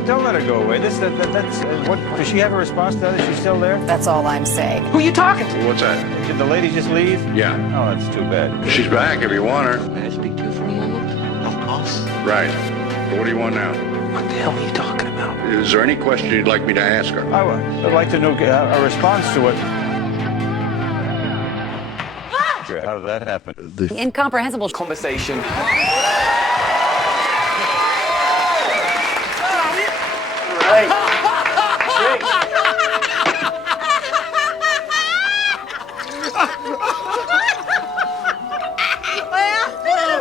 Don't let her go away. That's what. Does she have a response to that? Is she still there? That's all I'm saying. Who are you talking to? What's that? Did the lady just leave? Yeah. Oh, that's too bad. She's back if you want her. May I speak to you for a moment? Of course. Right. So what do you want now? What the hell are you talking about? Is there any question you'd like me to ask her? I'd like to know a response to it. How did that happen? Incomprehensible Conversation.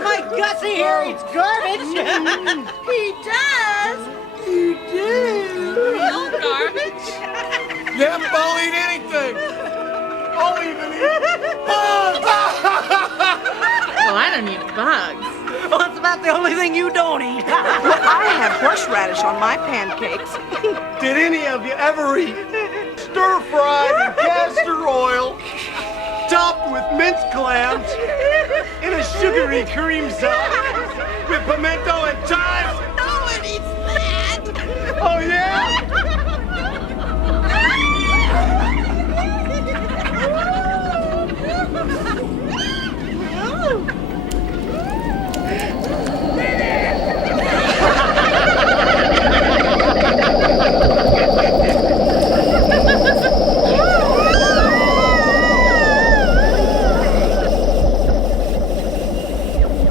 My Gussie here eats garbage. He does. You do. Real garbage? Yep, I'll eat anything. I'll even eat bugs. Well, I don't eat bugs. Well, that's about the only thing you don't eat. I have horseradish on my pancakes. Did any of you ever eat stir-fried in castor oil, topped with minced clams, in a sugary cream sauce with pimento and thyme? No one eats that. Oh, yeah?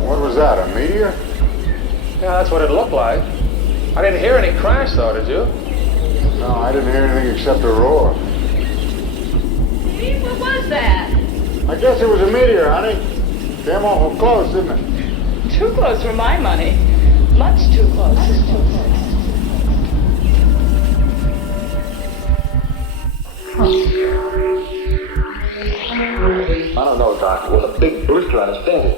What was that, a meteor? Yeah, that's what it looked like. I didn't hear any crash, though, did you? No, I didn't hear anything except a roar. What was that? I guess it was a meteor, honey. Came awful close, didn't it? Too close for my money. Much too close. I don't know, Doc. With a big blister on his finger.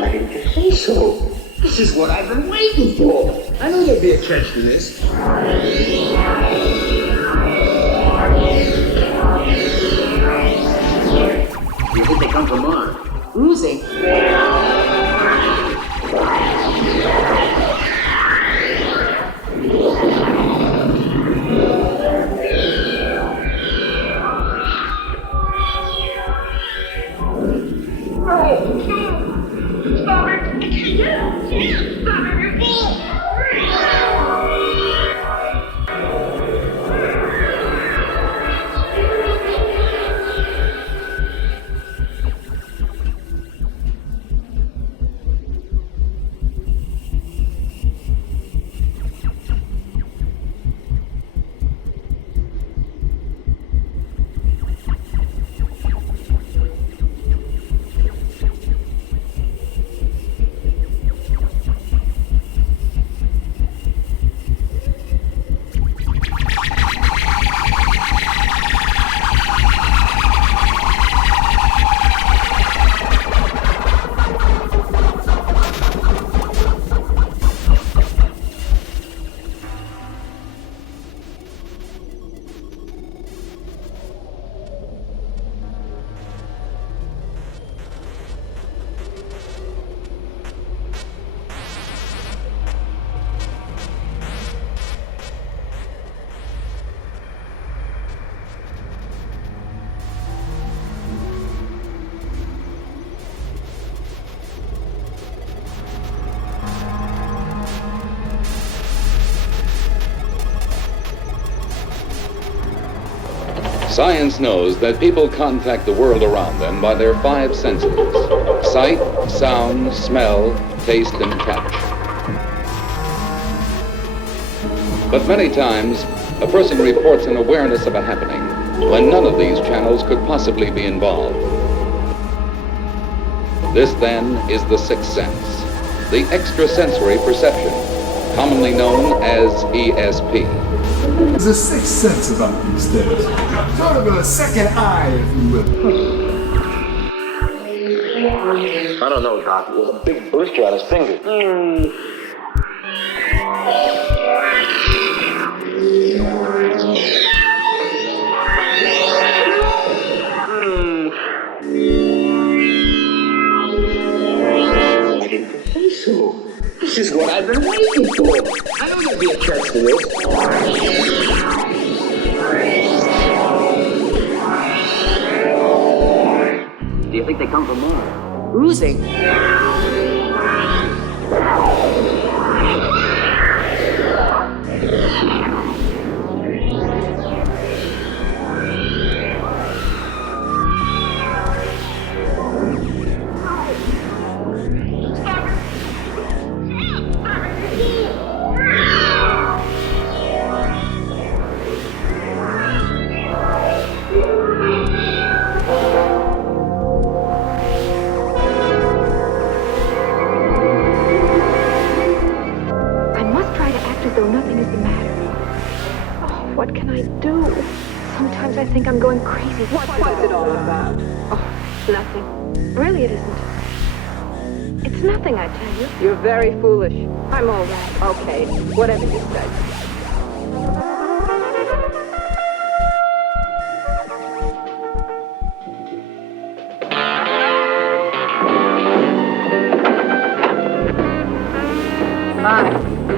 Why didn't you say so? This is what I've been waiting for. I knew there'd be a catch to this. You think they come from Mars? Losing. Science knows that people contact the world around them by their five senses: sight, sound, smell, taste, and touch. But many times, a person reports an awareness of a happening when none of these channels could possibly be involved. This, then, is the sixth sense, the extrasensory perception, commonly known as ESP. There's a sixth sense about these things. Sort of a second eye, if you will. I don't know, Doc. With a big blister on his finger. This is what I've been waiting for. I know there'll be a church to this. Do you think they come from Mars? Oozing. What can I do? Sometimes I think I'm going crazy. What's it all about? Oh, nothing. Really, it isn't. It's nothing, I tell you. You're very foolish. I'm all right. Okay, whatever you say. Hi.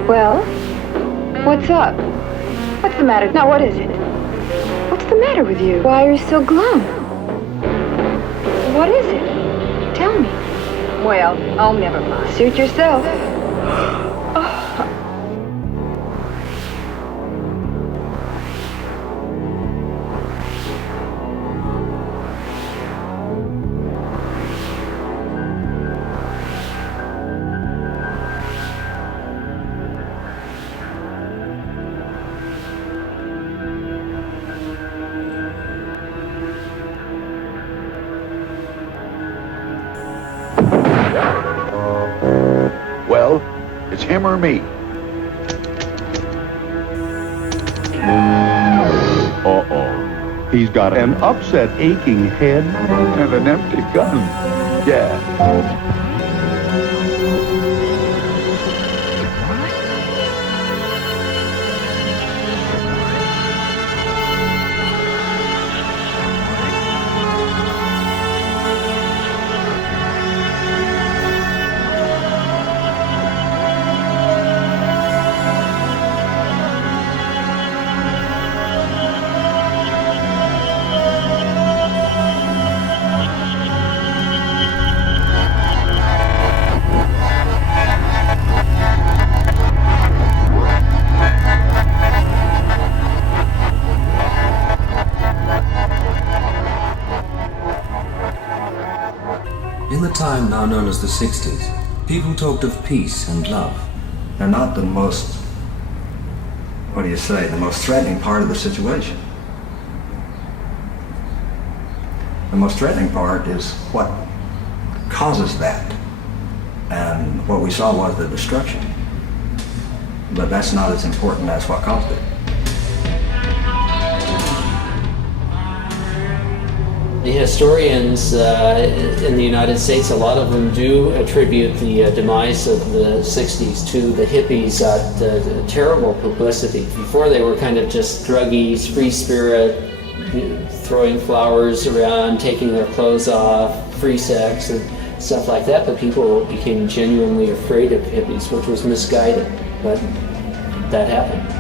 Well, what's up? What's the matter? Now, what is it? What's the matter with you? Why are you so glum? What is it? Tell me. Well, oh, never mind. Suit yourself. Well, it's him or me. Uh-oh. He's got an upset, aching head and an empty gun. Yeah. In the time now known as the 60s, people talked of peace and love. They're not the most, what do you say, the most threatening part of the situation. The most threatening part is what causes that. And what we saw was the destruction. But that's not as important as what caused it. The historians in the United States, a lot of them do attribute the demise of the 60s to the hippies got terrible publicity. Before they were kind of just druggies, free spirit, throwing flowers around, taking their clothes off, free sex and stuff like that, but people became genuinely afraid of hippies, which was misguided, but that happened.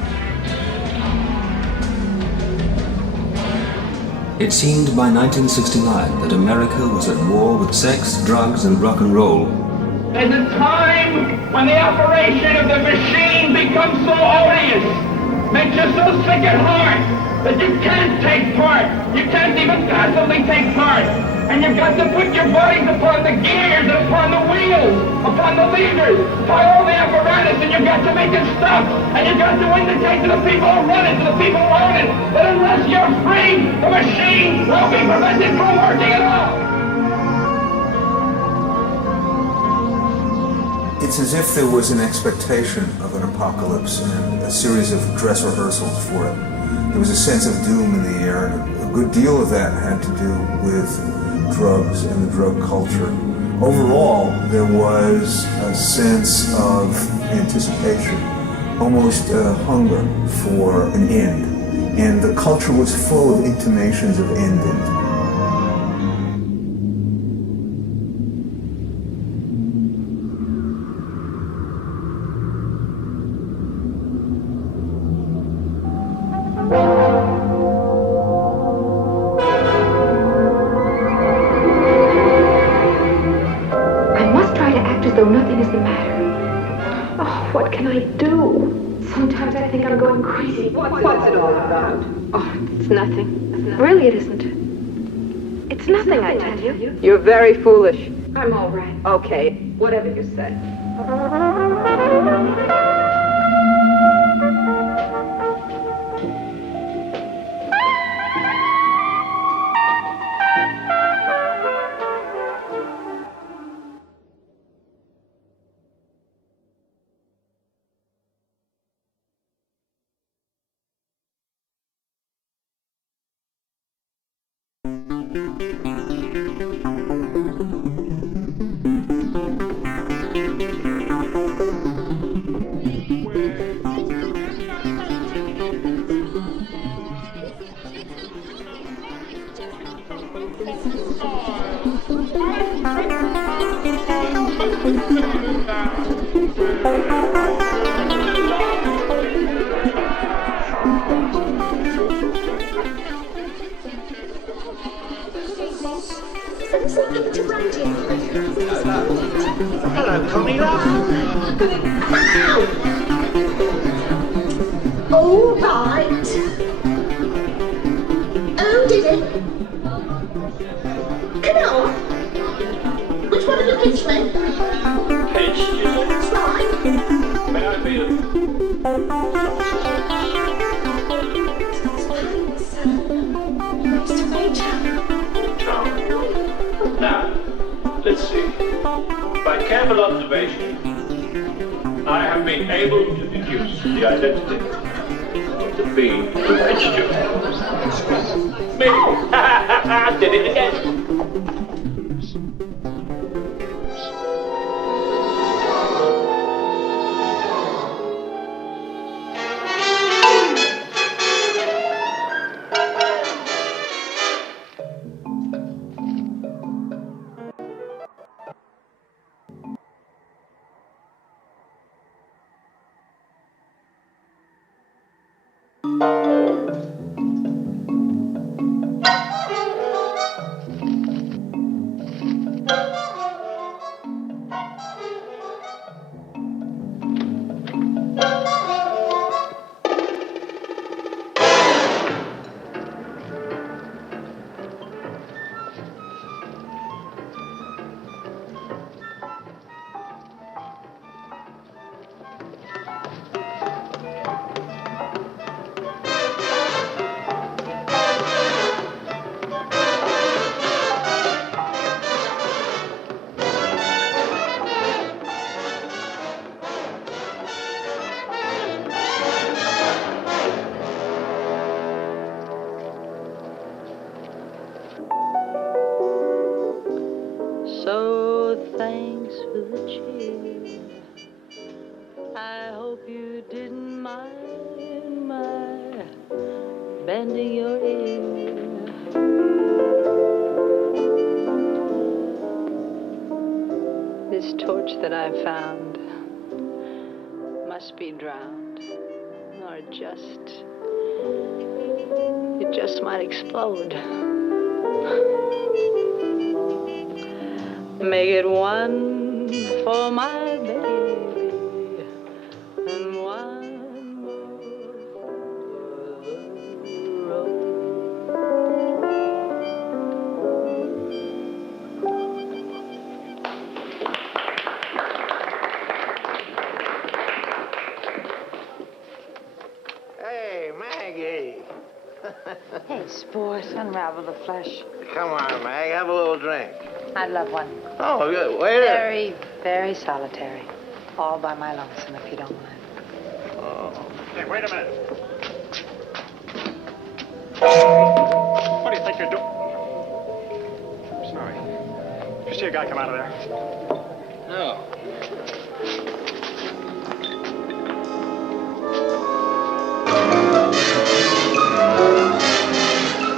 It seemed by 1969 that America was at war with sex, drugs, and rock and roll. There's a time when the operation of the machine becomes so odious, makes you so sick at heart, that you can't take part. You can't even passively take part. And you've got to put your bodies upon the gears and upon the wheels, upon the levers, upon all the apparatus, and you've got to make it stop. And you've got to indicate to the people who run it, to the people who own it, that unless you're free, the machine will be prevented from working at all. It's as if there was an expectation of an apocalypse and a series of dress rehearsals for it. There was a sense of doom in the air, and a good deal of that had to do with drugs and the drug culture. Overall, there was a sense of anticipation, almost a hunger for an end, and the culture was full of intimations of ending. What can I do? Sometimes I think I'm going crazy. What's it all about? Oh, it's nothing. Really, it isn't. It's nothing, I tell you. You're very foolish. I'm all right. Okay, whatever you say. Hello, Connie. All right. Oh, did it? Come on. Which one of you pitched me? Pitched you? That's right. May I be Nice to meet you. Now, let's see. By careful observation, I have been able to deduce the identity of the being who pitched you. Me! Did it again! So thanks for the cheer. I hope you didn't mind my bending your ear. This torch that I found must be drowned, or it just might explode. Make it one for my baby and one more for the road. Hey, Maggie. Hey, sport, unravel the flesh. Come on, Mag, have a little drink. I'd love one. Oh, good. Wait a Very, very solitary. All by my lonesome, if you don't mind. Oh. Hey, wait a minute. What do you think you're doing? Sorry. Did you see a guy come out of there? No.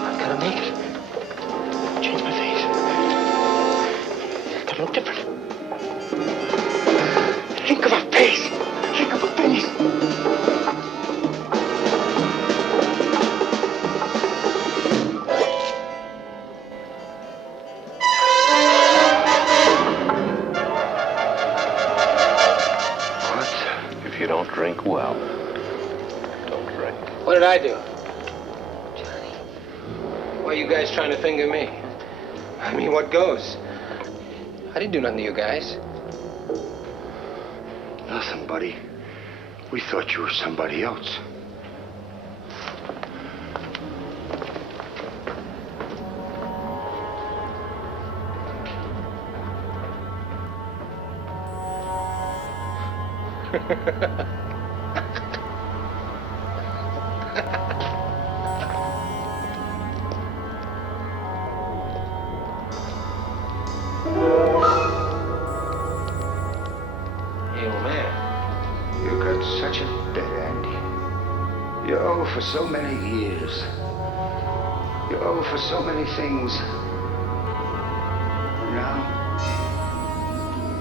I've got to make it. Change my face. To look different. Think of a face. Think of a face. you don't drink well, don't drink. What did I do? Johnny. Why are you guys trying to finger me? I mean, what goes? I didn't do nothing to you guys. Nothing, buddy. We thought you were somebody else. Such a bit, Andy. You owe for so many years. You owe for so many things. Now,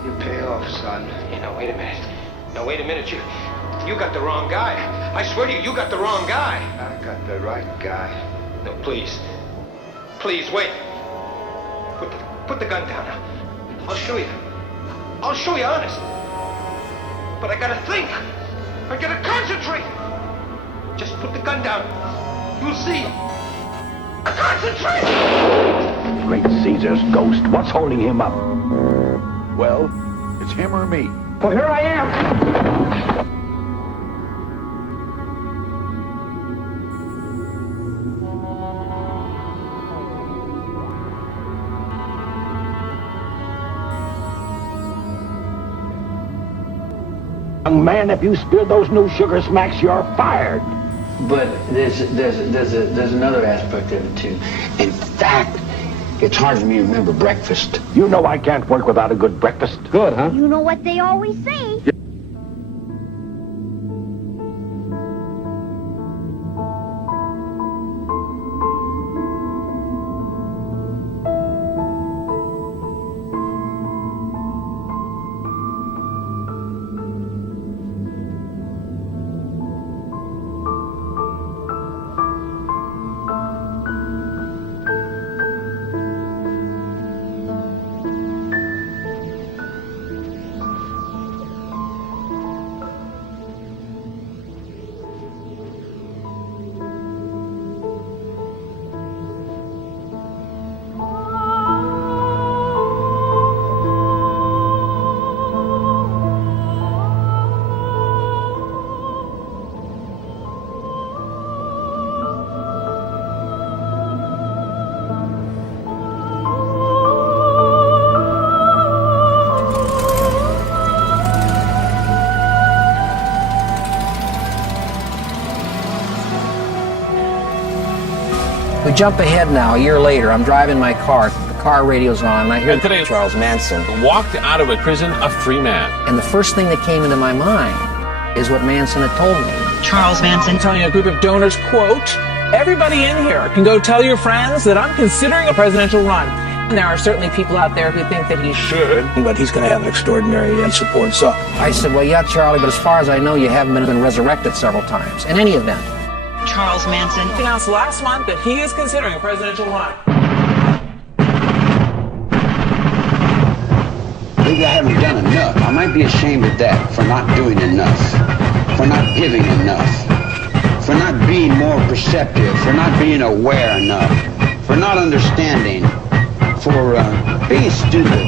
you pay off, son. Hey, now, wait a minute. Now, wait a minute. You got the wrong guy. I swear to you, you got the wrong guy. I got the right guy. No, please. Please, wait. Put the gun down now. I'll show you. I'll show you, honest. But I gotta think. I gotta concentrate! Just put the gun down. You'll see. Concentrate! Great Caesar's ghost. What's holding him up? Well, it's him or me. Well, here I am. Young man, if you spill those new sugar smacks, you're fired. But there's another aspect of it too. In fact, it's hard for me to remember breakfast. You know I can't work without a good breakfast. Good, huh? You know what they always say. We jump ahead now, a year later. I'm driving my car. The car radio's on, and I hear Charles Manson. Walked out of a prison a free man. And the first thing that came into my mind is what Manson had told me. Charles Manson telling a group of donors, quote, "Everybody in here can go tell your friends that I'm considering a presidential run." And there are certainly people out there who think that he should. But he's going to have an extraordinary support. So I said, well, yeah, Charlie, but as far as I know, you haven't been resurrected several times. In any event. Charles Manson announced last month that he is considering a presidential run. Maybe I haven't done enough. I might be ashamed of that, for not doing enough, for not giving enough, for not being more perceptive, for not being aware enough, for not understanding, for being stupid.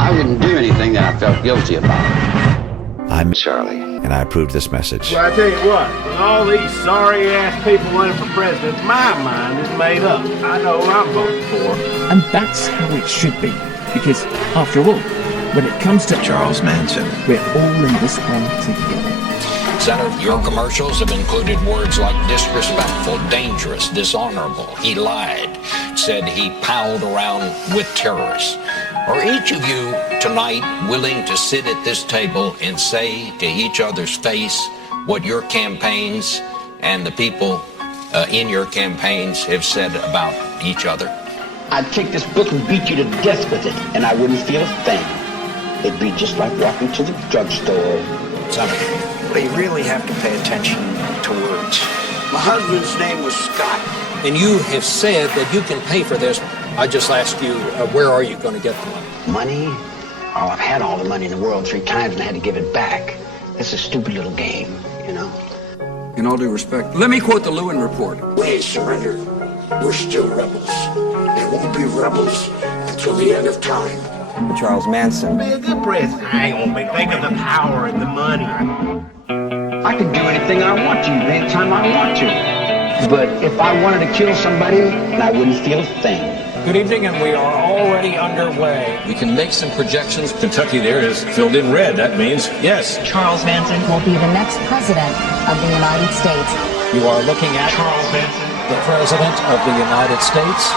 I wouldn't do anything that I felt guilty about. I'm Charlie, and I approved this message. Well, I tell you what, with all these sorry-ass people running for president, my mind is made up. I know who I'm voting for. And that's how it should be, because, after all, when it comes to Charles Manson, we're all in this one together. Senator, your commercials have included words like disrespectful, dangerous, dishonorable. He lied, said he palled around with terrorists. Are each of you tonight willing to sit at this table and say to each other's face what your campaigns and the people in your campaigns have said about each other? I'd take this book and beat you to death with it, and I wouldn't feel a thing. It'd be just like walking to the drugstore. Senator. They really have to pay attention to words. My husband's name was Scott. And you have said that you can pay for this. I just asked you, where are you going to get the money? Money? Oh, I've had all the money in the world 3 times and I had to give it back. It's a stupid little game, you know? In all due respect, let me quote the Lewin report. We ain't surrendered. We're still rebels. And won't be rebels until the end of time. Charles Manson. Be a good president. I ain't gonna think of the power and the money. I can do anything I want to, anytime I want to. But if I wanted to kill somebody, I wouldn't feel a thing. Good evening, and we are already underway. We can make some projections. Kentucky there is filled in red. That means yes. Charles Manson will be the next president of the United States. You are looking at Charles Manson, the president of the United States.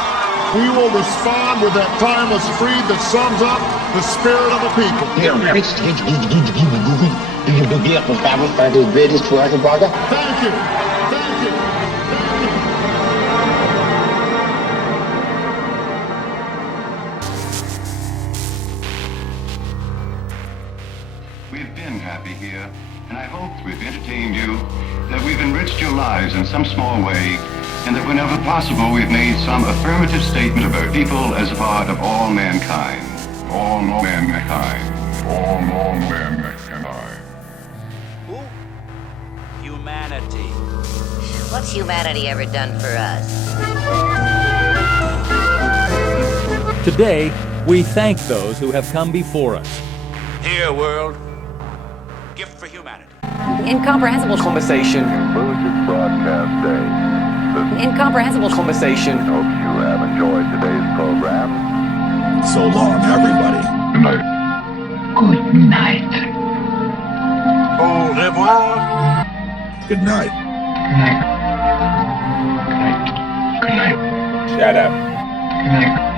We will respond with that timeless creed that sums up the spirit of the people. Do you believe the Bible is the greatest work of God? Thank you. Thank you. We've been happy here, and I hope we've entertained you, that we've enriched your lives in some small way, and that whenever possible we've made some affirmative statement about people as a part of all mankind. All mankind. All mankind. Humanity. What's humanity ever done for us? Today, we thank those who have come before us. Here, world. Gift for humanity. Incomprehensible Conversation. Broadcast day. Incomprehensible Conversation. Hope you have enjoyed today's program. So long, everybody. Good night. Good night. Au revoir. Good night. Good night. Good night. Good night. Shut up. Good night.